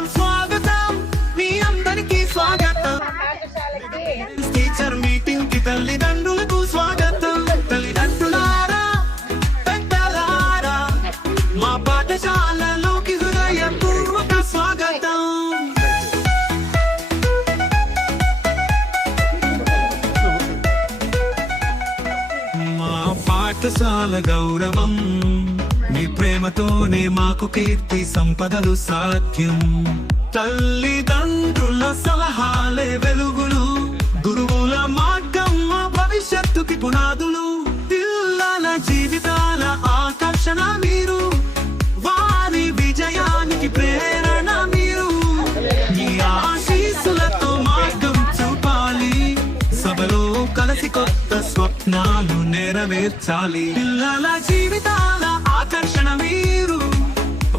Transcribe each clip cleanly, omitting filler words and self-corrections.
స్వాగతం స్వాగతం మీ అందరికీ స్వాగతం. టీచర్ మీటింగ్ కి తల్లిదండ్రులకు స్వాగతం. తల్లిదండ్రులారా పెద్దలారా మా పాఠశాలలోకి హృదయపూర్వక స్వాగతం. మా పాఠశాల గౌరవం మీ ప్రేమతోనే మాకు కీర్తి సంపదలు సాధ్యం. తల్లిదండ్రుల సలహాలే వెలుగులు, గురువుల మార్గం మా భవిష్యత్తుకి పునాదులు. పిల్లల జీవితాల ఆకర్షణ మీరు, వారి విజయానికి ప్రేరణ మీరు. ఈ ఆశీస్సులతో మార్గం చూపాలి, సభలో కలిసి కొత్త స్వప్నాలు నెరవేర్చాలి. పిల్లల జీవితాల ఆకర్షణ మీరు,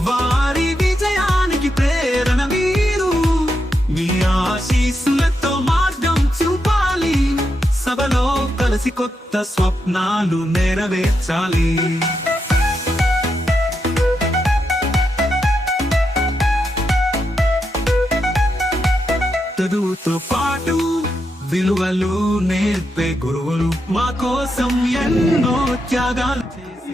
వారి విజయానికి ప్రేరణ మీరు. మీ ఆశీస్సులతో మార్గం చూపాలి, సభలో కలిసి కొత్త స్వప్నాలు నెరవేర్చాలి. చదువుతో పాటు విలువలు నేర్పే గురువులు మా కోసం ఎన్నో త్యాగాలు చేసి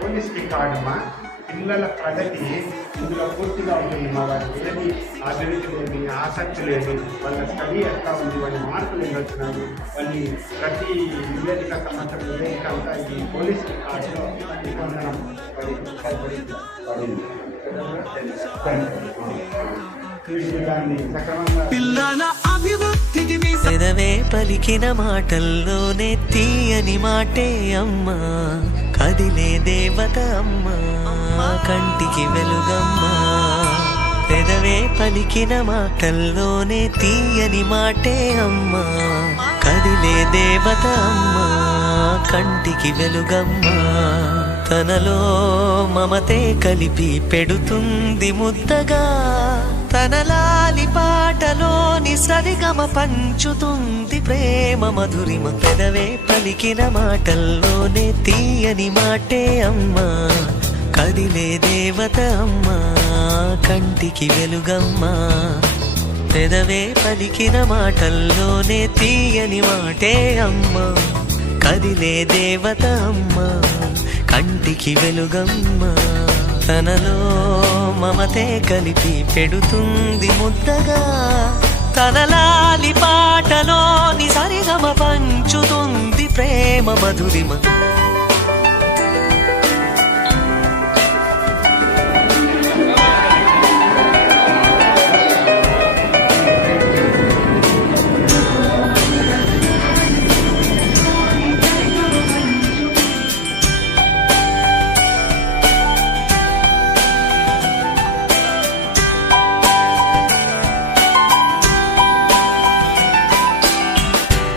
పోలీస్ రికార్డమ్మా పిల్లల ప్రగతి ఇందులో పూర్తిగా ఉంటుంది. మా వారి ఏది అభివృద్ధి లేని ఆసక్తి లేదు, వాళ్ళ స్టడీ ఎట్లా ఉంది, వాళ్ళ మార్కులు ఏమి వచ్చినాయి, వాళ్ళని ప్రతి నివేదిక సంవత్సరం నివేదిక అంతా ఈ పోలీస్ రికార్డులో నిబంధనం పిల్లల అభివృద్ధికి పెదవే పలికిన మాటల్లోనే తీయని మాటే అమ్మా, కదిలే దేవత అమ్మా, కంటికి వెలుగమ్మా. పెదవే పలికిన మాటల్లోనే తీయని మాటే అమ్మా, కదిలే దేవత అమ్మా, కంటికి వెలుగమ్మా. తనలో మమతే కలిపి పెడుతుంది ముద్దగా, తనలాలి పాటలోని సరిగమ పంచుతుంది ప్రేమ మధురిమ. పెదవే పలికిన మాటల్లోనే తీయని మాటే అమ్మా, కదిలే దేవత అమ్మా, కంటికి వెలుగమ్మా. పెదవే పలికిన మాటల్లోనే తీయని మాటే అమ్మా, కదిలే దేవత అమ్మా, కంటికి వెలుగమ్మా. తనలో మమతే కలిపి పెడుతుంది ముద్దగా, తనలాలి పాటలోని సరిగమ పంచుతుంది ప్రేమ మధురిమ.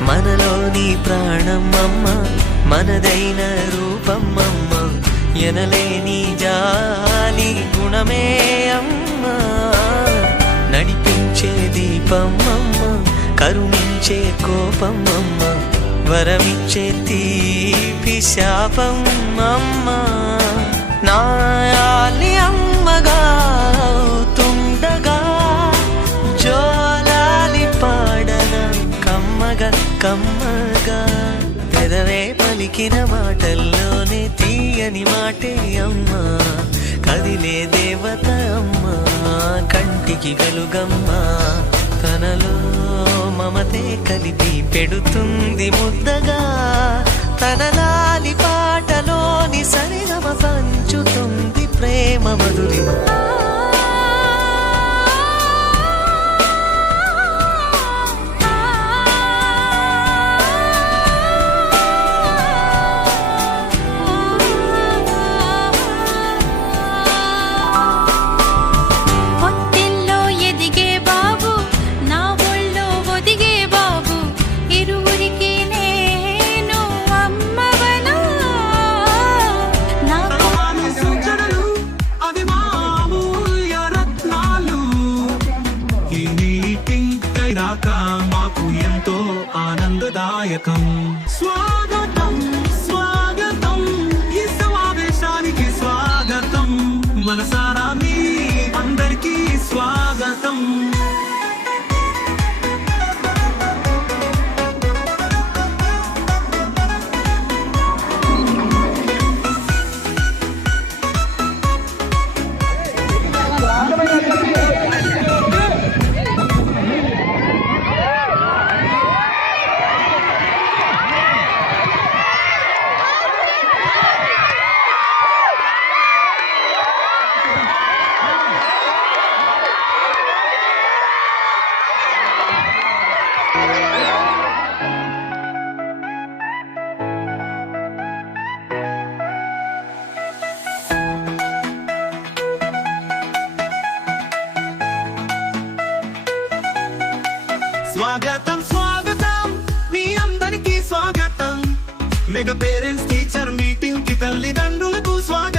మనలోని ప్రాణమమ్మ, మనదైన రూపమమ్మ, ఎనలేని జాలి గుణమే అమ్మ. నడిపించే దీపమమ్మ, కరుణించే కోపమమ్మ, వరమిచ్చే తీపి శాపమమ్మ. నాయాలి అమ్మగా అవుతుండగా, జోలాలి పాడన కమ్మగా కమ్మగా. పెదవే పలికిన మాటల్లోనే తీయని మాటే అమ్మా, కదిలే దేవత అమ్మా, కంటికి వెలుగమ్మా. తనలో మమతే కలిపి పెడుతుంది ముద్దగా, తనలాలి పాటలోని సరిగమ పంచుతుంది ప్రేమ మధురిమ. ఈ మీటింగ్ రాక మాకు ఎంతో ఆనందదాయకం. స్వాగతం స్వాగతం ఈ సమావేశానికి స్వాగతం. మనసారా మీ అందరికీ స్వాగతం. స్వాగతం స్వాగతం మీ అందరికీ స్వాగతం. మెగా పేరెంట్స్ టీచర్ మీటింగ్ కి తల్లిదండ్రులకు స్వాగతం.